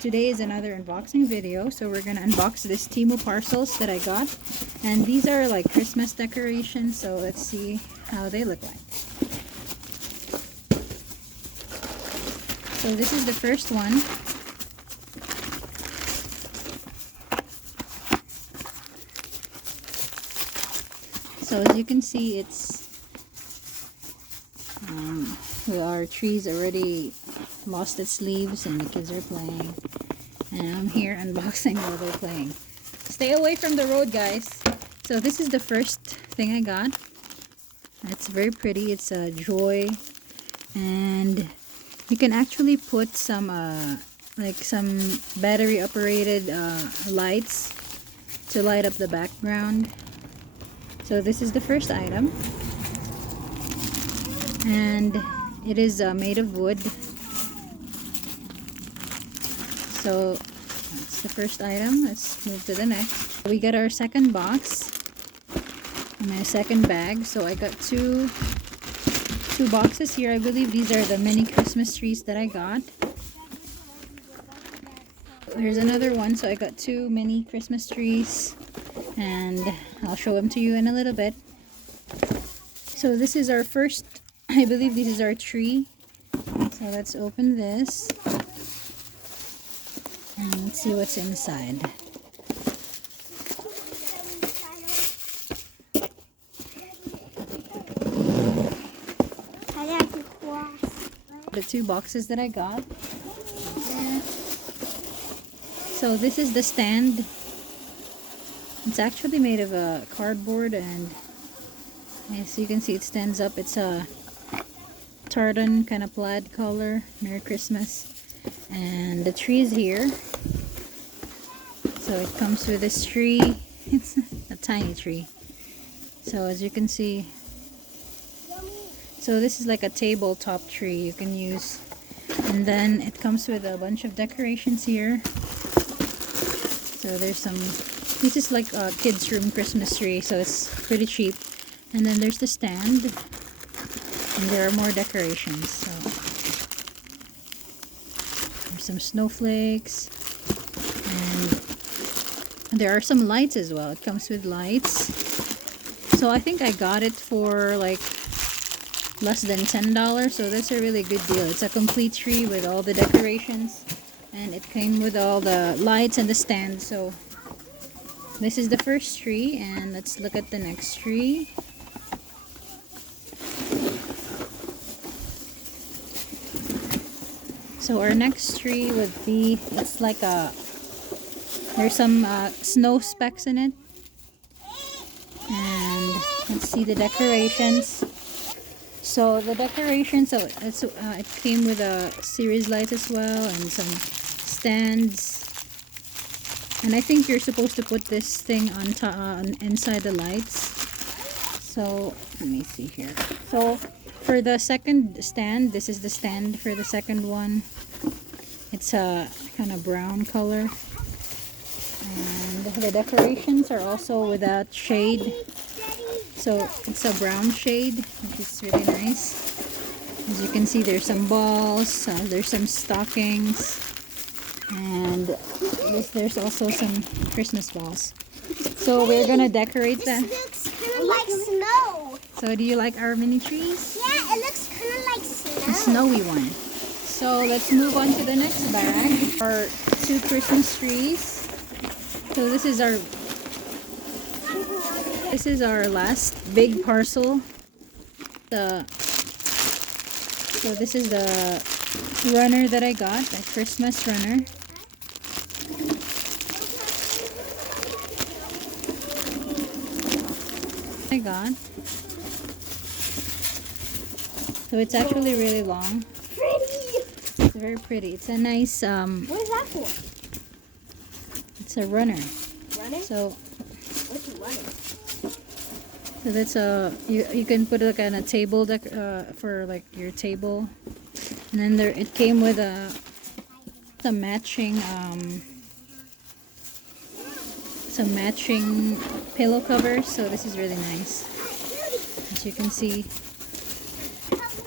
Today is another unboxing video, so we're gonna unbox this TEMU parcels that I got, and these are like Christmas decorations, so let's see how they look like. So this is the first one. So as you can see, it's our tree's already lost its leaves and the kids are playing, and I'm here unboxing while they're playing. Stay away from the road, guys. So this is the first thing I got. It's very pretty. It's a joy, and you can actually put some like some battery operated lights to light up the background. So this is the first item, and it is made of wood. So that's the first item. Let's move to the next. We got our second box, my second bag. So I got two boxes here. I believe these are the mini Christmas trees that I got. There's another one. So I got two mini Christmas trees, and I'll show them to you in a little bit. So this is our first, I believe this is our tree. So let's open this and let's see what's inside. The two boxes that I got. So this is the stand. It's actually made of a cardboard, and as you can see, it stands up. It's a tartan kind of plaid color. Merry Christmas. And the tree is here. So it comes with this tree. It's a tiny tree. So as you can see, so this is like a tabletop tree you can use. And then it comes with a bunch of decorations here. So there's some, this is like a kids room Christmas tree, so it's pretty cheap. And then there's the stand, and there are more decorations. So there's some snowflakes, and there are some lights as well. It comes with lights. So I think I got it for like less than $10, so that's a really good deal. It's a complete tree with all the decorations, and it came with all the lights and the stand. So this is the first tree, and let's look at the next tree. So our next tree would be, it's like a, there's some snow specks in it. And let's see the decorations. So the decorations, so it's, it came with a series light as well, and some stands. And I think you're supposed to put this thing on top, inside the lights. So let me see here. So for the second stand, this is the stand for the second one. It's a kind of brown color, and the decorations are also without shade. So it's a brown shade, which is really nice. As you can see, there's some balls, there's some stockings, and there's also some Christmas balls. So we're gonna decorate that. This looks kind of like snow. So do you like our mini trees? Yeah, it looks kind of like snow. A snowy one. So let's move on to the next bag. Our two Christmas trees. So this is our last big parcel. So this is the runner that I got, a Christmas runner. I got. So it's actually really long. It's very pretty. It's a nice What is that for? it's a runner. Running? So What's a runner? so that's a, you can put it like on a table for like your table. And then there it came with some matching pillow covers. So this is really nice. As you can see,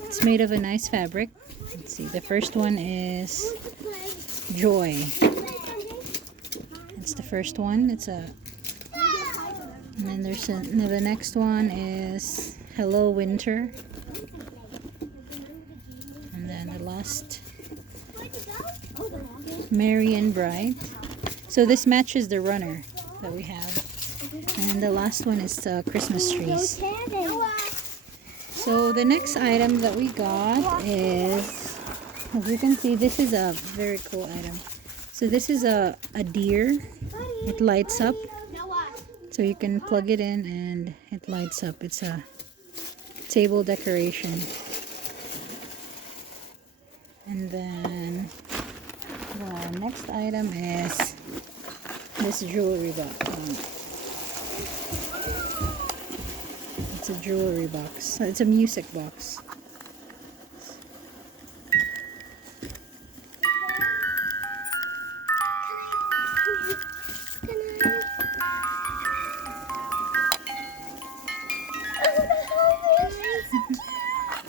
it's made of a nice fabric. Let's see, the first one is Joy. It's the first one. And then there's the next one is Hello Winter. And then the last, Merry and Bright. So this matches the runner that we have. And the last one is Christmas trees. So the next item that we got is, as you can see, this is a very cool item. So this is a deer. It lights up. So you can plug it in and it lights up. It's a table decoration. And then the next item is this jewelry box. It's a jewelry box. It's a music box.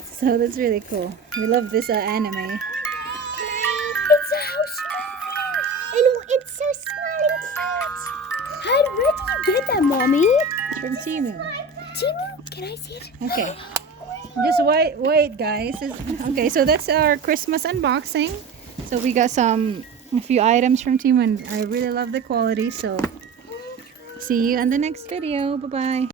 So that's really cool. We love this anime. It's a house movie. And it's so small and cute. Where did you get that, Mommy? It's from TEMU. TEMU? Can I see it? Okay. Just wait, guys. Okay, so that's our Christmas unboxing. So we got a few items from TEMU, and I really love the quality. So see you on the next video. Bye bye.